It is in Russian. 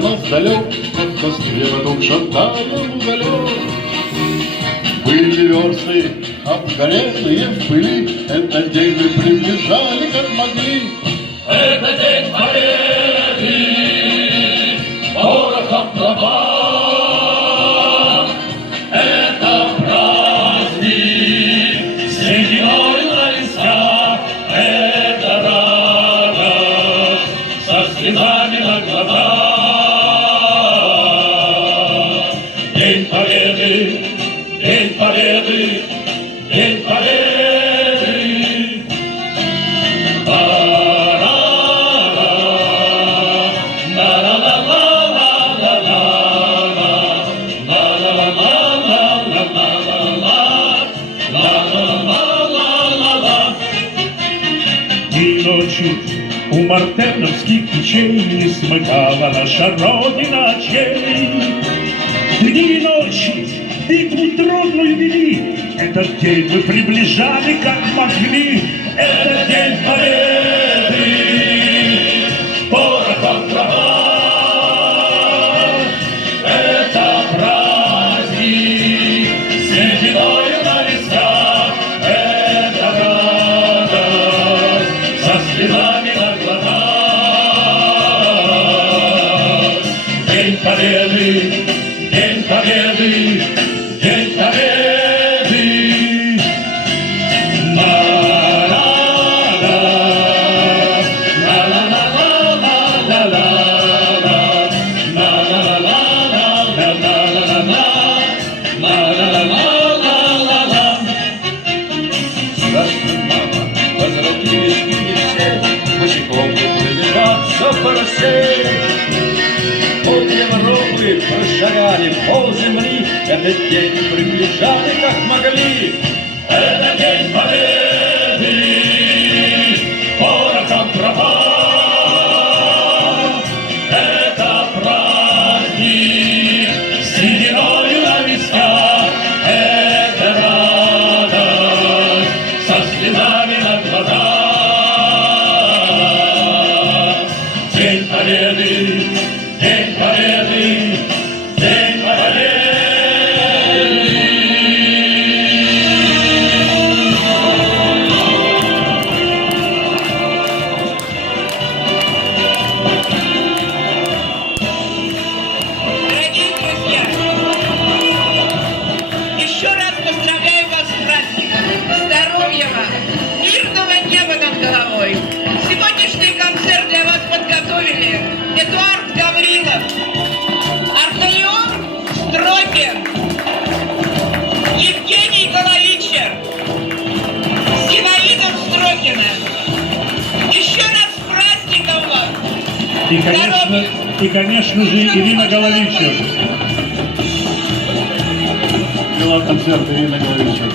домов далек, в костре потухшем таял уголек. Были версты обгорелые в пыли, этот день мы приближали, как могли. Это день победы, порохом тропа. Это праздник, сединой на висках. Это радость со слезами на глазах. День победы, день победы, день победы. Дни и ночи у мартеновских печей не смыкала наша Родина очей. Дни и ночи битву трудную вели, этот день мы приближали, как могли. Это день победы, Порохом трава. Это праздник, сединою на висках. Это радость со слезами на глазах. День победы, день победы, день победы. Возвратились мы все, босиком пробежаться по росе. Пол Европы прошагали, пол земли, этот день приближали, как могли. Это день победы, порохом тропа. Это праздник, сединою на висках. Это радость со слезами на глазах. День победы, день победы, день победы. Дорогие друзья, еще раз поздравляю вас с праздником. Здоровья вам, мирного неба над головой. Сегодняшний концерт для вас подготовили Эдуард Гаврилов, Артемион Строкин, Евгений Головичев, Зинаида Строкина. Еще раз с праздником вас. и, конечно же, Ирина Головичева. Вела концерт Ирина Головичева.